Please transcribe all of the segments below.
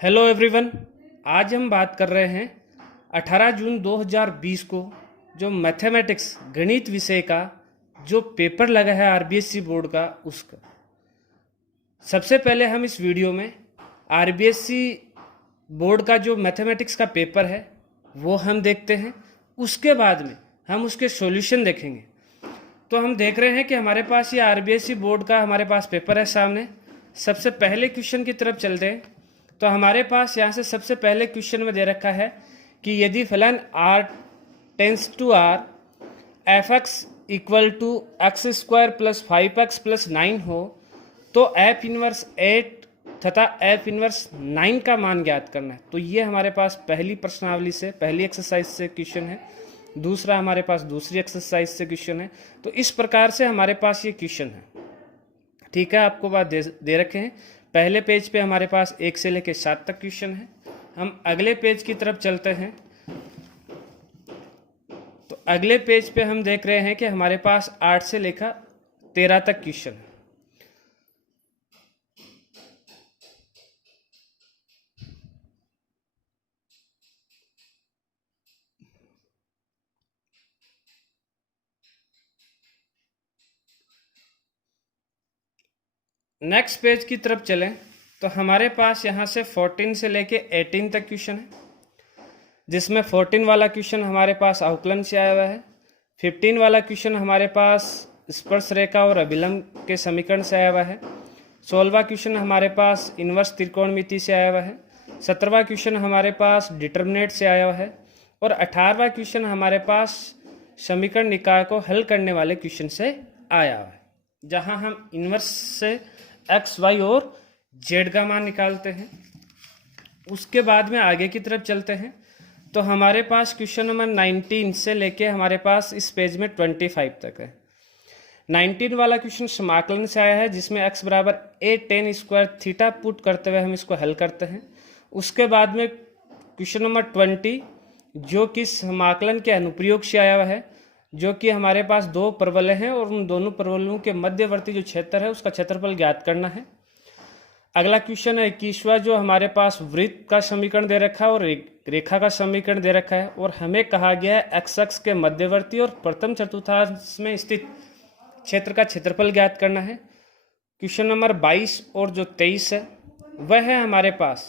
Hello everyone. आज हम बात कर रहे हैं 18 जून 2020 को जो मैथमेटिक्स गणित विषय का जो पेपर लगा है आरबीएससी बोर्ड का उसका। सबसे पहले हम इस वीडियो में आरबीएससी बोर्ड का जो मैथमेटिक्स का पेपर है वो हम देखते हैं। उसके बाद में हम उसके सॉल्यूशन देखेंगे। तो हम देख रहे हैं कि हमारे पास ये आरबीएससी बोर्ड का हमारे पास पेपर है सामने। सबसे पहले क्वेश्चन की तरफ चलते हैं। तो हमारे पास यहाँ से सबसे पहले क्वेश्चन में दे रखा है कि यदि फलन r tends to r F X equal to X square plus 5x plus 9 हो तो एफ इनवर्स 8 तथा एफ इनवर्स 9 का मान ज्ञात करना है। तो ये हमारे पास पहली प्रश्नावली से पहली एक्सरसाइज से क्वेश्चन है। दूसरा हमारे पास दूसरी एक्सरसाइज से क्वेश्चन है। तो इस प्रकार से हमारे पास ये क्वेश्चन है। ठीक है, आपको बात दे रखे हैं। पहले पेज पे हमारे पास 1 से लेकर 7 तक क्वेश्चन है। हम अगले पेज की तरफ चलते हैं। तो अगले पेज पे हम देख रहे हैं कि हमारे पास 8 से लेकर 13 तक क्वेश्चन है। नेक्स्ट पेज की तरफ चलें तो हमारे पास यहाँ से 14 से लेके 18 तक क्वेश्चन है, जिसमें 14 वाला क्वेश्चन हमारे पास अवकलन से आया हुआ है। 15 वाला क्वेश्चन हमारे पास स्पर्श रेखा और अभिलंब के समीकरण से आया हुआ है। 16वां क्वेश्चन हमारे पास इनवर्स त्रिकोणमिति से आया हुआ है। 17वां क्वेश्चन हमारे पास डिटर्मिनेंट से आया हुआ है। और 18वां क्वेश्चन हमारे पास समीकरण निकाय को हल करने वाले क्वेश्चन से आया हुआ है, जहाँ हम इनवर्स से एक्स वाई और जेड का मान निकालते हैं। उसके बाद में आगे की तरफ चलते हैं। तो हमारे पास क्वेश्चन नंबर 19 से लेके हमारे पास इस पेज में 25 तक है। 19 वाला क्वेश्चन समाकलन से आया है, जिसमें x बराबर a tan square theta put करते हुए हम इसको हल करते हैं। उसके बाद में क्वेश्चन नंबर 20 जो कि समाकलन के अनुप्रयोग से आया हुआ है, जो कि हमारे पास दो परवलय हैं और उन दोनों परवलयों के मध्यवर्ती जो क्षेत्र है उसका क्षेत्रफल ज्ञात करना है। अगला क्वेश्चन है 21वां, जो हमारे पास वृत्त का समीकरण दे रखा है और रेखा का समीकरण दे रखा है, और हमें कहा गया है एक्स अक्ष के मध्यवर्ती और प्रथम चतुर्थांश में स्थित क्षेत्र का क्षेत्रफल ज्ञात करना है। क्वेश्चन नंबर 22 और जो 23 है वह है हमारे पास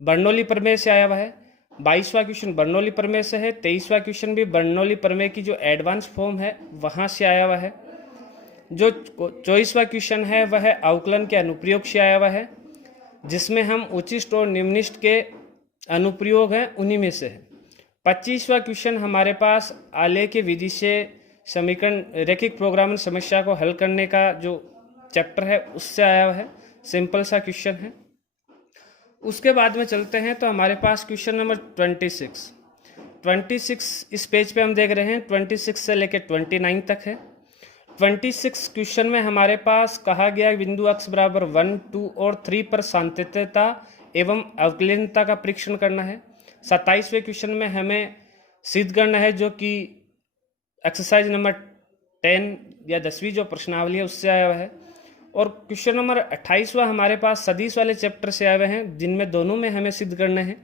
बर्नौली प्रमेय से आया हुआ है। 22वां क्वेश्चन बर्नौली प्रमेय से है। 23वां क्वेश्चन भी बर्नौली प्रमेय की जो एडवांस फॉर्म है वहाँ से आया हुआ है। जो 24वां क्वेश्चन है वह अवकलन के अनुप्रयोग से आया हुआ है, जिसमें हम उच्चिष्ट और निम्निष्ट के अनुप्रयोग हैं उन्हीं में से है। 25वां क्वेश्चन हमारे पास आलेख विधि से समीकरण रैखिक प्रोग्रामिंग समस्या को हल करने का जो चैप्टर है उससे आया हुआ है। सिंपल सा क्वेश्चन है। उसके बाद में चलते हैं तो हमारे पास क्वेश्चन नंबर 26 इस पेज पे हम देख रहे हैं। 26 से लेकर 29 तक है। 26 क्वेश्चन में हमारे पास कहा गया बिंदु x बराबर 1, 2 और 3 पर सांतत्यता एवं अवकलनीयता का परीक्षण करना है। 27वें क्वेश्चन में हमें सिद्ध करना है, जो कि एक्सरसाइज नंबर 10 या 10वीं जो प्रश्नावली है उससे आया हुआ है। और क्वेश्चन नंबर 28वां हमारे पास सदिश वाले चैप्टर से आए हुए हैं, जिनमें दोनों में हमें सिद्ध करना है।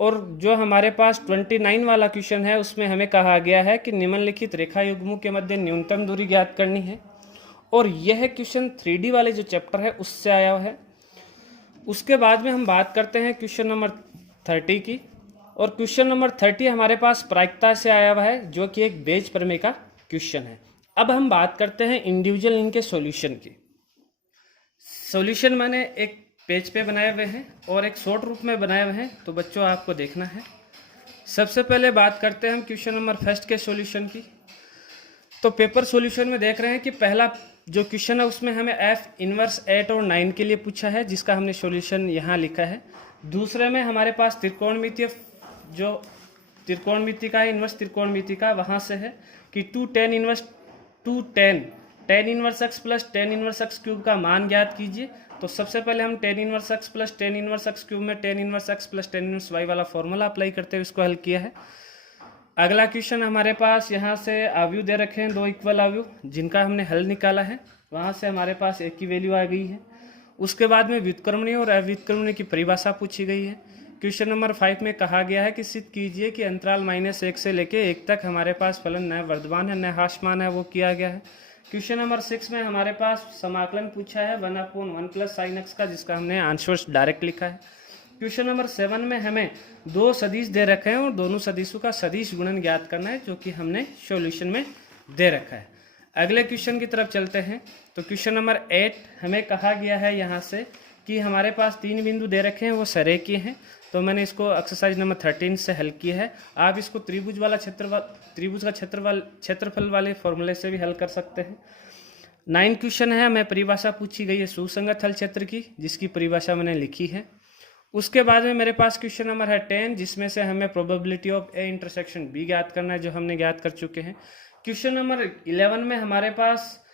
और जो हमारे पास 29 वाला क्वेश्चन है उसमें हमें कहा गया है कि निम्नलिखित रेखा युग्मों के मध्य न्यूनतम दूरी ज्ञात करनी है। और यह क्वेश्चन 3D वाले जो चैप्टर है उससे आया हुआ है। उसके बाद में हम बात करते हैं क्वेश्चन नंबर 30 की। और क्वेश्चन नंबर 30 हमारे पास प्रायिकता से आया हुआ है, जो कि एक बेज प्रमेय का क्वेश्चन है। अब हम बात करते हैं इंडिविजुअल इनके सॉल्यूशन की। सॉल्यूशन मैंने एक पेज पे बनाए हुए हैं और एक शॉर्ट रूप में बनाए हुए हैं, तो बच्चों आपको देखना है। सबसे पहले बात करते हैं हम क्वेश्चन नंबर फर्स्ट के सॉल्यूशन की। तो पेपर सॉल्यूशन में देख रहे हैं कि पहला जो क्वेश्चन है उसमें हमें एफ इनवर्स 8 और 9 के लिए पूछा है, जिसका हमने सॉल्यूशन यहाँ लिखा है। दूसरे में हमारे पास त्रिकोणमिति जो त्रिकोणमिति का है, इनवर्स त्रिकोणमिति का, वहाँ से है कि 2 tan inverse x plus tan inverse x cube का मान ज्ञात कीजिए। तो सबसे पहले हम tan inverse x plus tan inverse x cube में tan inverse x plus tan inverse y वाला फॉर्मूला अप्लाई करते हुए इसको हल किया है। अगला क्वेश्चन हमारे पास यहाँ से अवयव दे रखे हैं, दो इक्वल अवयव जिनका हमने हल निकाला है। वहाँ से हमारे पास एक की वैल्यू आ गई है। उसके बाद में व्युत्क्रमणीय और अव्युत्क्रमणीय की परिभाषा पूछी गई है। क्वेश्चन नंबर 5 में कहा गया है कि सिद्ध कीजिए कि अंतराल -1 से लेके 1 तक हमारे पास फलन न वर्धमान है न ह्रासमान है, वो किया गया है। क्वेश्चन नंबर 6 में हमारे पास समाकलन पूछा है 1/1 + sin x का, जिसका हमने आंसर डायरेक्ट लिखा है। क्वेश्चन नंबर 7 में हमें दो सदिश दे रखे हैं और दोनों सदिशों का सदिश गुणन ज्ञात करना है, जो कि हमने सॉल्यूशन में दे रखा है। अगले क्वेश्चन की तरफ चलते हैं। तो क्वेश्चन नंबर 8 हमें कहा गया है यहाँ से कि हमारे पास 3 बिंदु दे रखे हैं, वो सरेखीय हैं। तो मैंने इसको एक्सरसाइज नंबर 13 से हल किया है। आप इसको त्रिभुज का क्षेत्रफल वाले फॉर्मूले से भी हल कर सकते हैं। 9 क्वेश्चन है, हमें परिभाषा पूछी गई है सुसंगत हल क्षेत्र की, जिसकी परिभाषा मैंने लिखी है। उसके बाद में मेरे पास क्वेश्चन नंबर है 10, जिसमें से हमें probability of A intersection B ज्ञात करना है, जो हमने ज्ञात कर चुके हैं। क्वेश्चन नंबर 11 में हमारे पास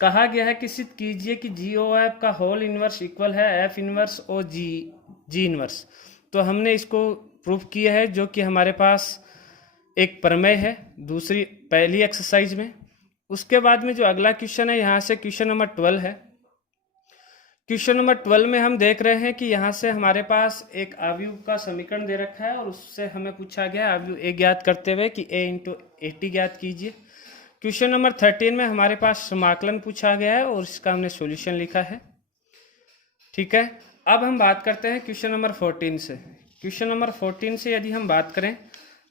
कहा गया है कि सिद्ध कीजिए कि जी ओ एफ का होल इनवर्स इक्वल है एफ इनवर्स और जी इनवर्स। तो हमने इसको प्रूफ किया है, जो कि हमारे पास एक प्रमेय है पहली एक्सरसाइज में। उसके बाद में जो अगला क्वेश्चन है, यहाँ से क्वेश्चन नंबर 12 है। क्वेश्चन नंबर 12 में हम देख रहे हैं कि यहाँ से हमारे पास एक आव्यूह का समीकरण दे रखा है और उससे हमें पूछा गया आव्यूह ए ज्ञात करते हुए कि a × AT ज्ञात कीजिए। क्वेश्चन नंबर 13 में हमारे पास समाकलन पूछा गया है और इसका हमने सॉल्यूशन लिखा है। ठीक है, अब हम बात करते हैं क्वेश्चन नंबर 14 से। क्वेश्चन नंबर 14 से यदि हम बात करें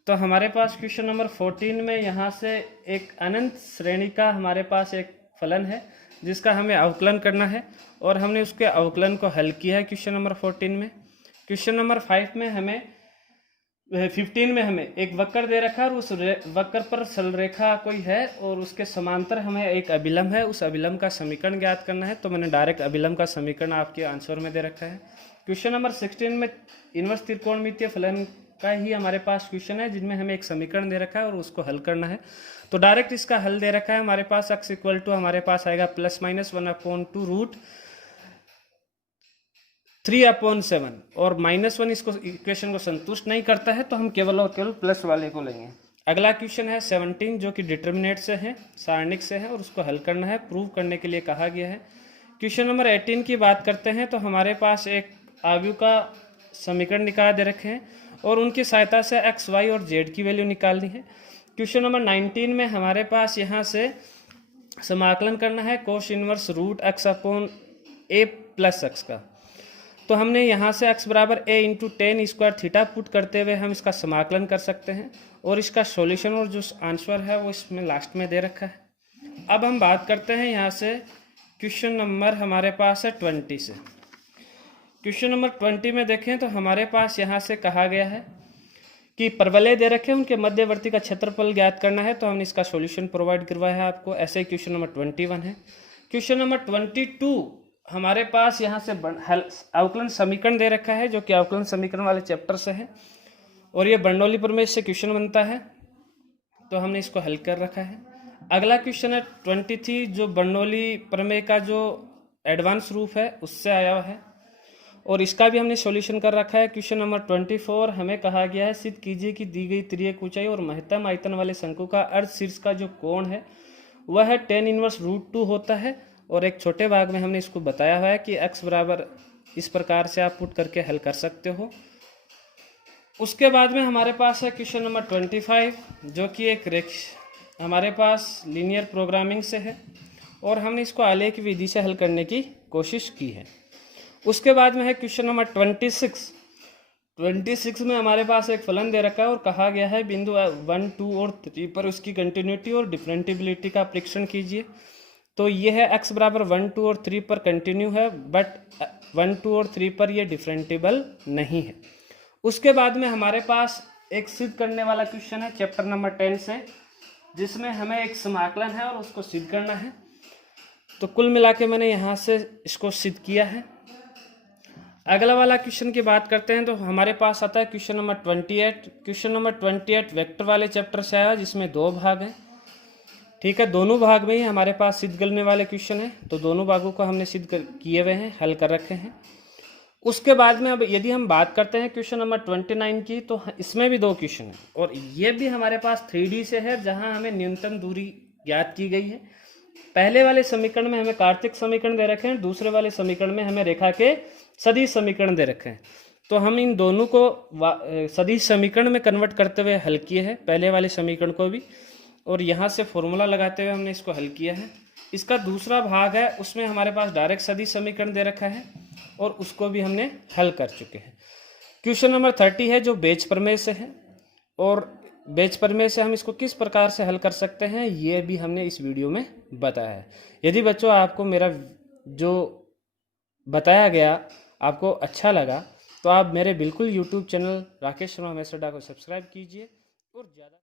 तो हमारे पास क्वेश्चन नंबर 14 में यहाँ से एक अनंत श्रेणी का हमारे पास एक फलन है, जिसका हमें अवकलन करना है और हमने उसके अवकलन को हल किया है क्वेश्चन नंबर 14 में। क्वेश्चन नंबर 15 में हमें एक वक्र दे रखा है और उस वक्र पर सरलरेखा कोई है और उसके समांतर हमें एक अभिलंब है, उस अभिलंब का समीकरण ज्ञात करना है। तो मैंने डायरेक्ट अभिलंब का समीकरण आपके आंसर में दे रखा है। क्वेश्चन नंबर 16 में इनवर्स त्रिकोणमितीय फलन का ही हमारे पास क्वेश्चन है, जिनमें हमें एक समीकरण दे रखा है और उसको हल करना है। तो डायरेक्ट इसका हल दे रखा है हमारे पास x = हमारे पास आएगा +-1/2 √3/7 और -1 इसको इक्वेशन को संतुष्ट नहीं करता है, तो हम केवल और केवल प्लस वाले को लेंगे। अगला क्वेश्चन है 17, जो कि डिटर्मिनेंट से है, सारणिक से है और उसको हल करना है, प्रूव करने के लिए कहा गया है। क्वेश्चन नंबर 18 की बात करते हैं तो हमारे पास एक आव्यूह का समीकरण निकाल दे रखे हैं और उनकी सहायता से x, y और z की वैल्यू निकालनी है। क्वेश्चन नंबर 19 में हमारे पास यहाँ से समाकलन करना है कोस इनवर्स √x/a + x का। तो हमने यहाँ से x = a × tan² theta put करते हुए हम इसका समाकलन कर सकते हैं और इसका सॉल्यूशन और जो आंसर है वो इसमें लास्ट में दे रखा है। अब हम बात करते हैं यहाँ से क्वेश्चन नंबर हमारे पास है 20 से। क्वेश्चन नंबर 20 में देखें तो हमारे पास यहाँ से कहा गया है कि परवलय दे रखे हैं, उनके मध्यवर्ती का क्षेत्रफल ज्ञात करना है। तो हमने इसका सॉल्यूशन प्रोवाइड करवाया है आपको। ऐसे ही क्वेश्चन नंबर 21 है। क्वेश्चन नंबर 22 हमारे पास यहाँ से अवकलन समीकरण दे रखा है, जो कि अवकलन समीकरण वाले चैप्टर से है और ये बर्नौली प्रमेय से क्वेश्चन बनता है, तो हमने इसको हल कर रखा है। अगला क्वेश्चन है 23, जो बर्नौली प्रमेय का जो एडवांस रूप है उससे आया है और इसका भी हमने सॉल्यूशन कर रखा है। क्वेश्चन नंबर 24 हमें कहा गया है सिद्ध कीजिए कि दी गई तिर्यक ऊंचाई और महत्तम आयतन वाले शंकु का अर्ध शीर्ष का जो कोण है वह है tan इनवर्स √2 होता है और एक छोटे भाग में हमने इसको बताया हुआ है कि x बराबर इस प्रकार से आप पुट करके हल कर सकते हो। उसके बाद में हमारे पास है क्वेश्चन नंबर 25, जो कि एक हमारे पास लीनियर प्रोग्रामिंग से है और हमने इसको आलेख विधि से हल करने की कोशिश की है। उसके बाद में है क्वेश्चन नंबर 26 में हमारे पास एक फलन दे रखा है और कहा गया है बिंदु 1, 2 और 3 पर उसकी कंटिन्यूटी और डिफरेंटिबिलिटी का परीक्षण कीजिए। तो ये है x = 1, 2 और 3 पर कंटिन्यू है, बट 1, 2 और 3 पर ये डिफरेंटिबल नहीं है। उसके बाद में हमारे पास एक सिद्ध करने वाला क्वेश्चन है चैप्टर नंबर 10 से, जिसमें हमें एक समाकलन है और उसको सिद्ध करना है। तो कुल मिला के मैंने यहाँ से इसको सिद्ध किया है। अगला वाला क्वेश्चन की बात करते हैं तो हमारे पास आता है question number 28। Question number 28 vector वाले चैप्टर से आया, जिसमें 2 भाग हैं। ठीक है, दोनों भाग में ही हमारे पास सिद्ध करने वाले क्वेश्चन है, तो दोनों भागों को हमने सिद्ध किए हुए हैं, हल कर रखे हैं। उसके बाद में अब यदि हम बात करते हैं क्वेश्चन नंबर 29 की, तो इसमें भी 2 क्वेश्चन है और ये भी हमारे पास 3D से है, जहाँ हमें न्यूनतम दूरी ज्ञात की गई है। पहले वाले समीकरण में हमें कार्तिक समीकरण दे रखे हैं, दूसरे वाले समीकरण में हमें रेखा के सदिश समीकरण दे रखे हैं। तो हम इन दोनों को सदिश समीकरण में कन्वर्ट करते हुए हल किए हैं, पहले वाले समीकरण को भी, और यहाँ से फॉर्मूला लगाते हुए हमने इसको हल किया है। इसका दूसरा भाग है, उसमें हमारे पास डायरेक्ट सदिश समीकरण दे रखा है और उसको भी हमने हल कर चुके हैं। क्वेश्चन नंबर 30 है जो बेच प्रमेय से है, और बेच प्रमेय से हम इसको किस प्रकार से हल कर सकते हैं ये भी हमने इस वीडियो में बताया है। यदि बच्चों आपको मेरा जो बताया गया आपको अच्छा लगा तो आप मेरे बिल्कुल YouTube channel Rakesh Sharma maths अड्डा को सब्सक्राइब कीजिए और ज़्यादा